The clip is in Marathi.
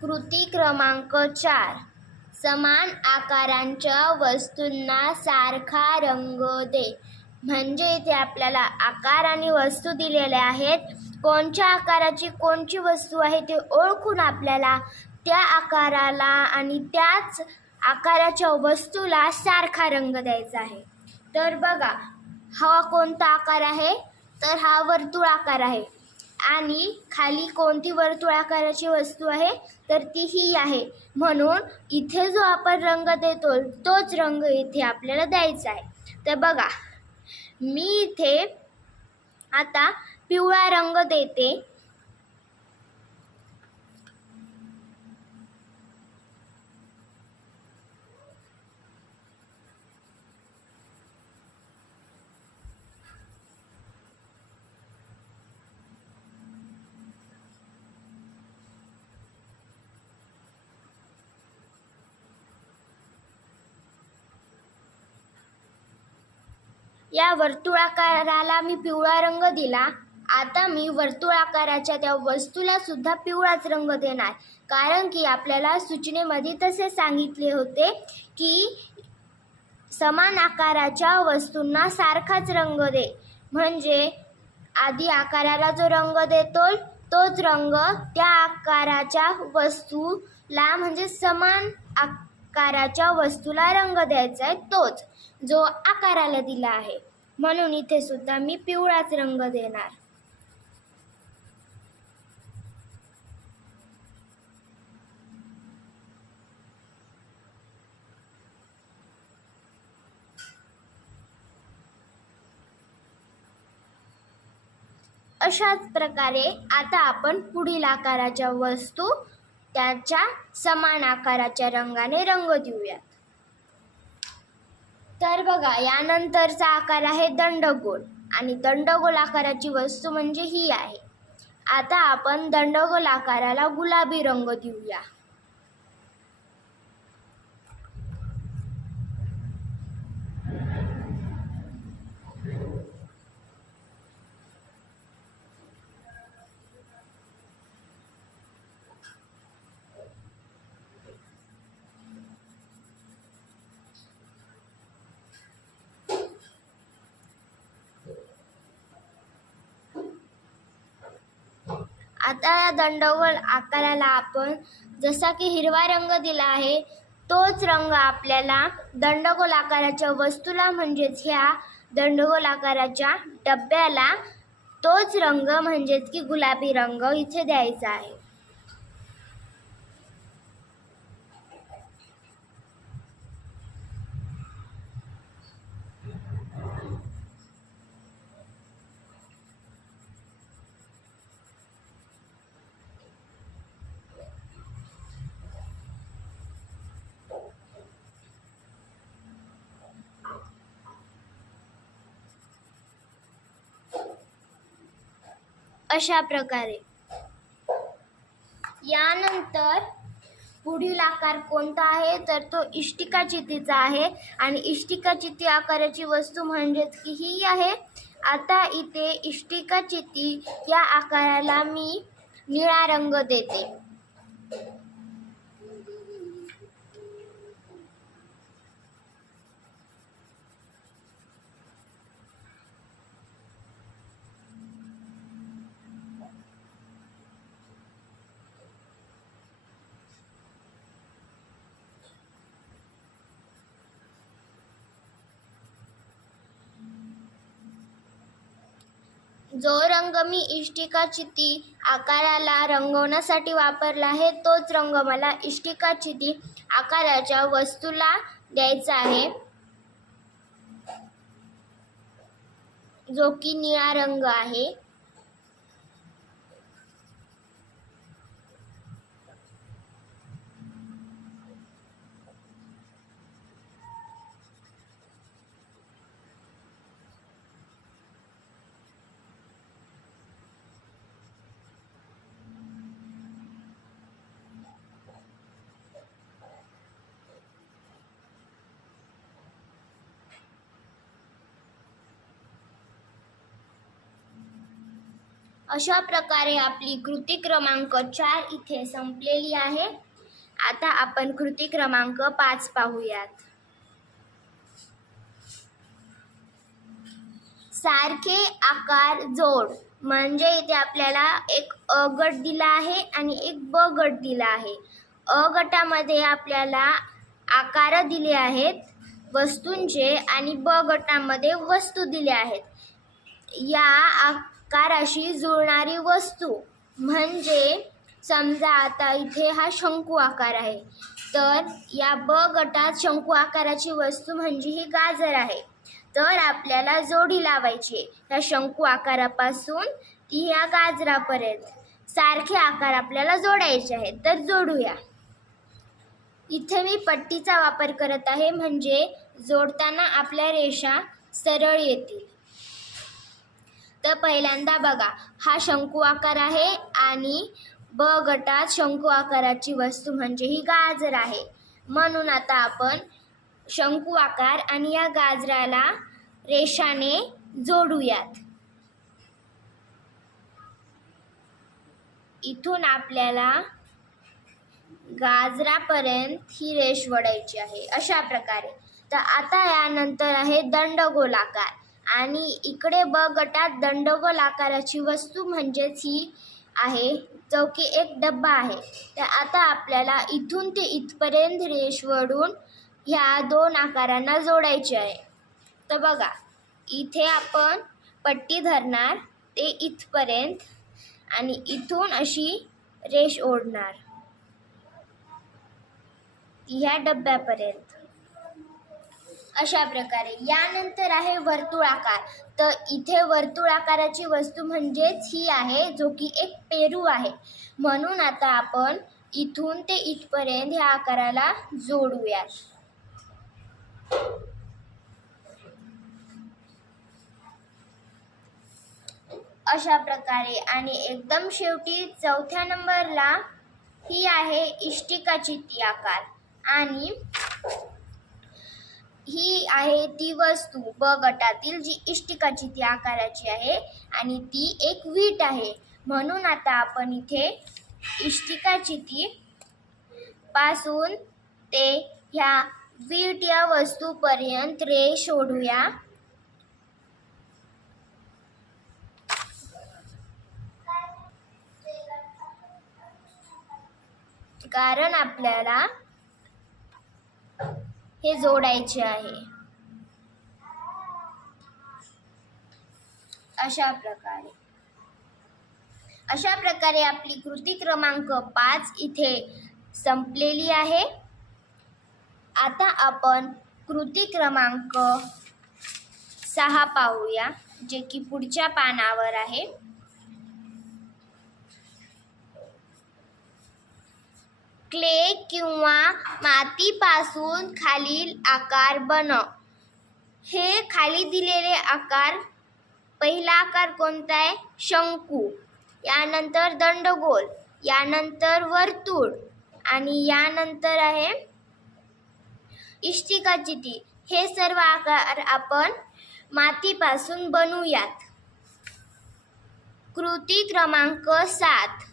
कृती क्रमांक 4. समान आकारांच्या वस्तूंना सारखा रंग दे. म्हणजे इथे आपल्याला आकार आणि वस्तू दिलेल्या आहेत. कोणत्या आकाराची कोणची वस्तू आहे ते ओळखून आपल्याला त्या आकाराला आणि त्याच आकाराच्या वस्तूला सारखा रंग द्यायचा आहे. तर बघा, हा कोणता आकार आहे? तर हा वर्तुळाकार आहे. आणि खाली कोणती वर्तुळाकाराची वस्तू आहे? तर ती ही आहे. म्हणून इथे जो आपण रंग देतो तोच रंग इथे आपल्याला द्यायचा आहे. तर बघा, मी इथे आता पिवळा रंग देते. या वर्तुळाकाराला मी पिवळा रंग दिला. आता मी वर्तुळाकाराच्या त्या वस्तूला सुद्धा पिवळाच रंग देणार, कारण की आपल्याला सूचनेमध्ये तसे सांगितले होते की समान आकाराच्या वस्तूंना सारखाच रंग दे. म्हणजे आधी आकाराला जो रंग देतो तोच रंग त्या आकाराच्या वस्तूला, म्हणजे समान आकाराच्या वस्तूला रंग द्यायचा आहे, तोच जो आकाराला दिला आहे. म्हणून इथे सुद्धा मी पिवळाच रंग देणार. अशाच प्रकारे आता आपण पुढील आकाराच्या वस्तू त्याच्या समान आकाराच्या रंगाने रंग देऊयात. तर बघा, यानंतरचा आकार आहे दंडगोल. आणि दंडगोल आकाराची वस्तू म्हणजे ही आहे. आता आपण दंडगोल आकाराला गुलाबी रंग देऊया. आता या दंडगोल आकाराला आपण जसा की हिरवा रंग दिला आहे तोच रंग आपल्याला दंडगोल आकाराच्या वस्तूला, म्हणजेच ह्या दंडगोल आकाराच्या डब्याला तोच रंग म्हणजेच की गुलाबी रंग इथे द्यायचा आहे. अशा प्रकारे. यानंतर पुढील आकार कोणता आहे? तर तो इष्टिकाचितीचा आहे. आणि इष्टिकाचिती आकाराची वस्तू म्हणजेच की ही आहे. आता इथे इष्टिकाचिती या आकाराला मी निळा रंग देते. जो रंग मी इष्टिकाचिती आकाराला रंगवण्यासाठी वापरला आहे तोच रंग मला इष्टिकाचिती आकाराच्या वस्तूला द्यायचा आहे, जो की निळा रंग आहे. अशा प्रकारे आपली कृती क्रमांक 4 इथे संपलेली आहे. आता आपण कृती क्रमांक 5 पाहूयात. सारखे आकार जोड. म्हणजे इथे आपल्याला एक अ गट दिला आहे आणि एक ब गट दिला आहे. अ गटामध्ये आपल्याला आकार दिले आहेत वस्तूंचे आणि ब गटामध्ये वस्तू दिल्या आहेत. या आकाराशी जुळणारी वस्तू म्हणजे समजा आता इथे हा शंकू आकार आहे, तर या ब गटात शंकू आकाराची वस्तू म्हणजे ही गाजर आहे. तर आपल्याला जोडी लावायची ह्या शंकू आकारापासून ती ह्या गाजरापर्यंत सारखे आकार आपल्याला जोडायचे आहेत. तर जोडूया. इथे मी पट्टीचा वापर करत आहे म्हणजे जोडताना आपल्या रेषा सरळ येतील. तर पहिल्यांदा बघा, हा शंकू आकार आहे आणि ब गटात शंकू आकाराची वस्तू म्हणजे ही गाजर आहे. म्हणून आता आपण शंकू आकार आणि या गाजराला रेषाने जोडूयात. इथून आपल्याला गाजरापर्यंत ही रेष वडायची आहे अशा प्रकारे. तर आता यानंतर आहे दंडगोलाकार आणि इकडे ब गटात दंडगोल आकाराची वस्तू म्हणजेच ही आहे जो की एक डब्बा आहे. तर आता आपल्याला इथून ते इथपर्यंत रेष वडून ह्या दोन आकारांना जोडायचे आहे. तर बघा, इथे आपण पट्टी धरणार ते इथपर्यंत आणि इथून अशी रेष ओढणार ह्या डब्यापर्यंत अशा प्रकारे. यानंतर आहे वर्तुळाकार. तर इथे वर्तुळाकाराची वस्तू म्हणजेच ही आहे जो की एक पेरू आहे. म्हणून आता आपण इथून ते इथपर्यंत ह्या आकाराला जोडूयात. अशा प्रकारे. आणि एकदम शेवटी चौथ्या नंबरला ही आहे इष्टिकाची ती आकार आणि ही आहे ती वस्तू ब गटातील जी इष्टिकाची ती आकाराची आहे आणि ती एक वीट आहे. म्हणून आता आपण इथे इष्टिकाची ती पासून ते ह्या वीट या वस्तूपर्यंत रेष ओढूया. कारण आपल्याला हे जोडायचे आहे. अशा प्रकारे आपली कृती क्रमांक 5 इथे संपलेली आहे. आता आपण कृती क्रमांक 6 पाहूया जे की पुढच्या पानावर आहे. क्ले किंवा मातीपासून खालील आकार बनव. हे खाली दिलेले आकार, पहिला आकार कोणता आहे? शंकू, यानंतर दंडगोल, यानंतर वर्तुळ आणि यानंतर आहे इष्टिकाची ती. हे सर्व आकार आपण मातीपासून बनवूयात. कृती क्रमांक 7